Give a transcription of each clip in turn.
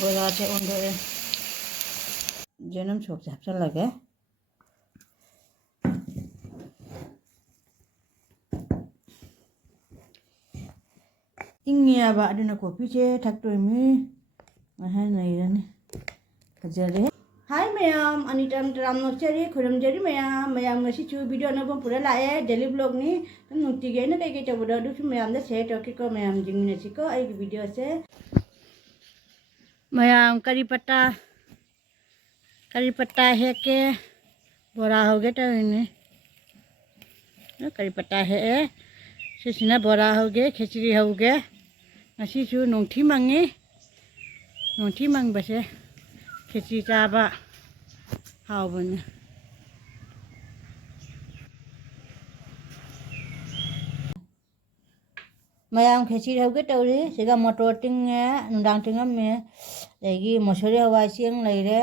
बोराचे उंडोरे जन्म छोक झापसा लगे इंगिया बा अदुना कॉफी चे थक्तोइमी महा नैरने फजरे हाय मैम अनिता रामनोचरी खुरमजरी ma'am ma'am ngasi chu video na bom pura lae daily vlog ni nuti ge na kai ta boda du ma'am da share to ko ma'am jingna chi ko ai video se ma'am करी पत्ता है के बड़ा हो गया तो इन्हें करी पत्ता है सिसना बड़ा हो गया खिचड़ी हो गया ngasi chu nongthi mang base खिचड़ी चाबा हाव बने मैम खिचड़ी हो गया तो सिगा मटर टिंगे नुडांग टिंगम में लेगी मसूरी हवाई सिंग लेरे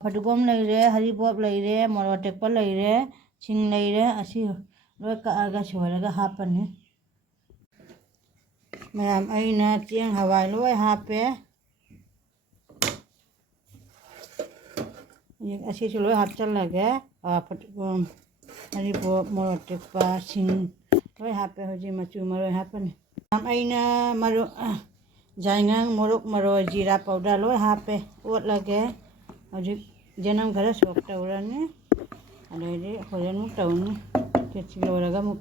फटुगम लेरे हरिबोब लेरे मरो टेक्पा लेरे सिंग लेरे असी लोय कागा सोरगा हापने मैम अइना चिंग हवाई लोय हापे ये असी लोय हाप चल लगे फटुगम हरिबोब मरो टेक्पा सिंग लोय हापे होजी मचू मरो हापने मैम अइना मरो जाइंगांग मोरक मरो जीरा पाउडर लोय हापे ओट लगे होजी जनम घर सोक तौरने अदे होरन मुक तौने केची लोरगा मुक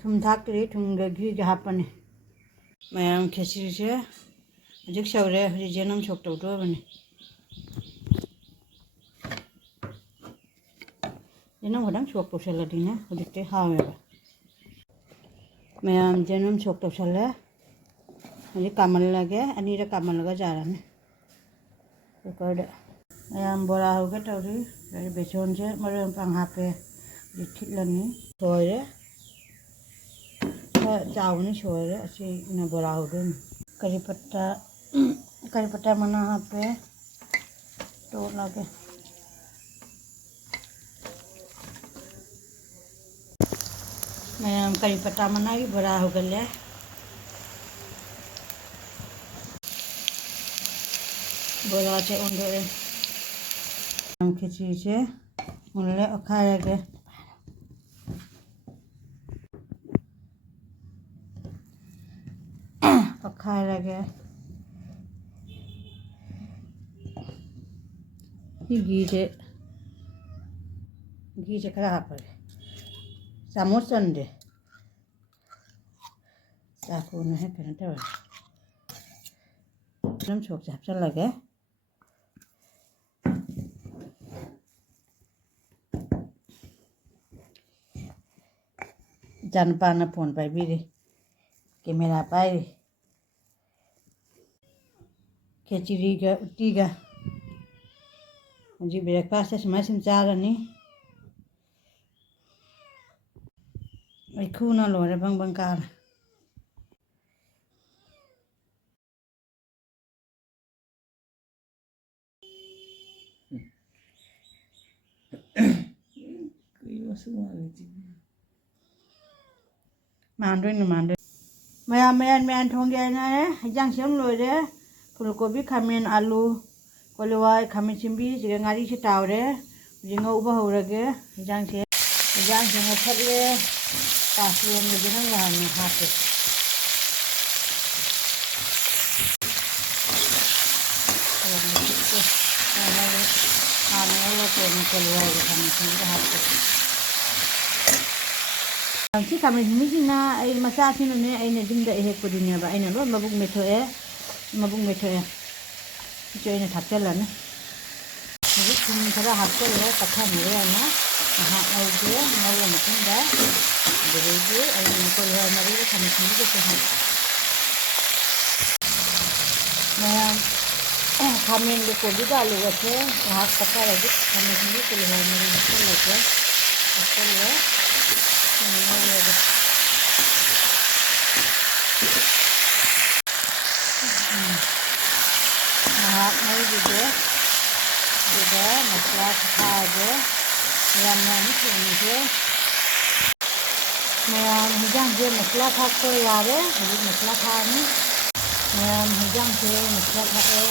थुम थाकरी थुम गगी हापने मैम खिचड़ी से होजी सौरे होजी जनम सोक तौदो बने जनम होदम सोक तौसलदिने होजी ते हावेबा मैम जनम सोक तौसले ini kamal lagi, ini ada kamal lagi jalan. Record. Ayam bola hoga tadi dari beson je, mari pang HP dikit lagi. Soalnya, jauh ni soalnya si ina bola hoga. Kari pata mana HP tu lagi. Ayam kari pata mana lagi bola hoga le. बोराचे उंडोरे खिचड़ी से उनले खाए लगे खाए लगे घी से खराब पड़े समोसा दे चाकू नहीं पहनते हुए नम छोक झापसा लगे जानपाना फोन पाई भी रे कैमरा पाई खिचड़ी का उट्टी का जी ब्रेकफास्ट है समय चार नहीं खू ना लो रे बंग कार मांडो मैं ठोंगे ना जंग से लोरे फुलकोबी खामेन आलू कोलवाई खामेन चिंबी गाड़ी से तावरे जिंगा उबा हो रगे जंग से फटले तासुम में जिंगा वहाँ हाथे si kami sini na ay masa sino ne ay na ding da ehek ko dunia ba ay na lo mabuk metho e jo ay na thakela ne ni kum thara hakkel le katha ne na ha auge mawo matin da de ay na ko ha mari ko kami sini ko ha na kami le ko juga lo ke ha katha le kami sini ko ha mari ko le ke hakkel le नहीं juga मसला खा दे ma'am हिजां जे मसला खा को यार मसला खा नहीं ꯃꯌꯥꯝ ꯍꯦꯟꯖꯥꯡꯁꯦ ꯃꯨꯠꯊꯠꯂꯛꯑꯦ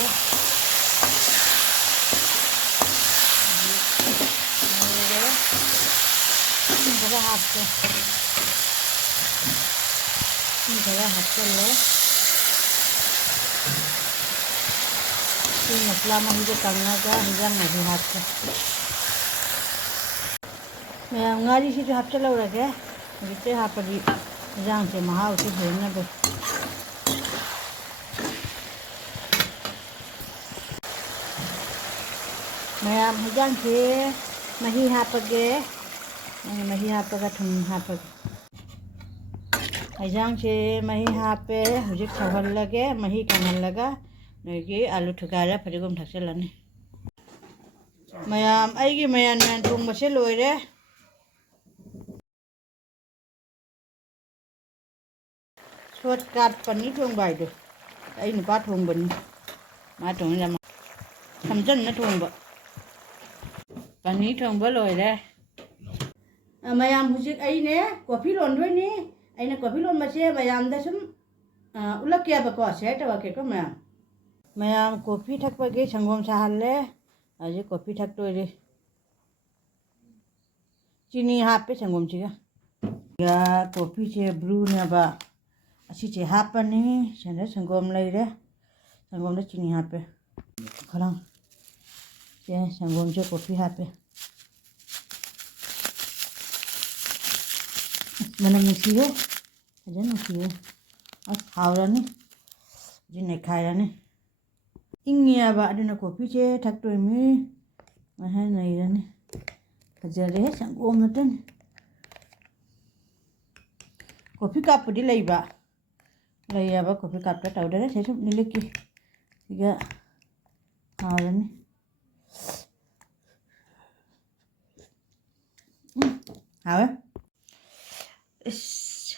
ꯏꯁꯤꯡ ꯈꯔ ꯍꯥꯞꯀꯦ ꯏꯁꯤꯡ ꯈꯔ ꯍꯥꯞꯆꯤꯜꯂꯦ ꯁꯤ ꯃꯁꯂꯥ ꯃꯍꯤꯗꯣ ꯀꯪꯉꯒ ꯍꯦꯟꯖꯥꯡ ꯃꯍꯤ ꯍꯥꯞꯀꯦ ꯃꯌꯥꯝ ꯉꯥꯔꯤꯁꯤꯁꯨ ꯍꯥꯞꯆꯤꯜꯍꯧꯔꯒꯦ ꯍꯧꯖꯤꯛꯇꯩ ꯍꯥꯞꯄꯗꯤ ꯍꯦꯟꯖꯥꯡꯁꯦ ꯃꯍꯥꯎꯁꯦ ꯍꯦꯟꯅꯕ ꯃꯌꯥꯝ ꯍꯦꯟꯖꯥꯡꯁꯦ ꯃꯍꯤ ꯍꯥꯞꯄꯒꯦ मही हापगा थुम हापगे हजांसे मही हापे हुजिक सौहल्लगे मही कंगल्लगा नोगी आलू थुगारा फरिगुम थक्सलनी मयाम आइगी मयान मैन थोंबसे लोइरे शॉर्टकट पन्नी थोंबाइदो आई नुपा थोंबनी मा थोंजा समजन न थोंबा पन्नी थोंबा लोइरे मयाम हुजिक आइने कॉफी लोंदोइनी आइना कॉफी लोंबसे मयामदा सुम उलक्याबको शेयर तवकेको मयाम मयाम कॉफी थकपगे संगोम साहल्ले अजे कॉफी थकतोइरे चीनी हापे संगोम चिगा या कॉफी से ब्रू नेबा असी चे हापनी सेंदे संगोम लइरे संगोम दे चीनी हापे खलां से संगोम से coffee हापे mana nusiye aja nusiye as hawrani jine khairani ingya ba aduna kopi che thakto mi maha nairani kajare sangom natan kopi cup di laiba laiba kopi cup ta tawdare sesu niliki iga hawrani hawe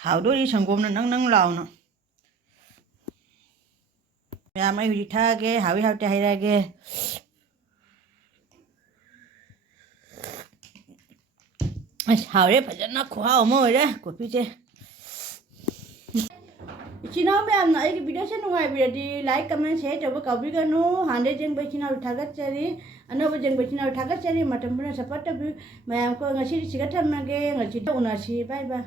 how do you sangom na nang lao no ya mai hu tha ge hawi ha ta haira ge as hawre phajana khuwa mo re kopi che china me amna ai video se nungai biradi like comment share toba kabi ganu hande jeng bai china uthagat chari anaba jeng bai china uthagat chari matam buna support tabi mayam ko ngasi sigathamage ngasi to unasi bye bye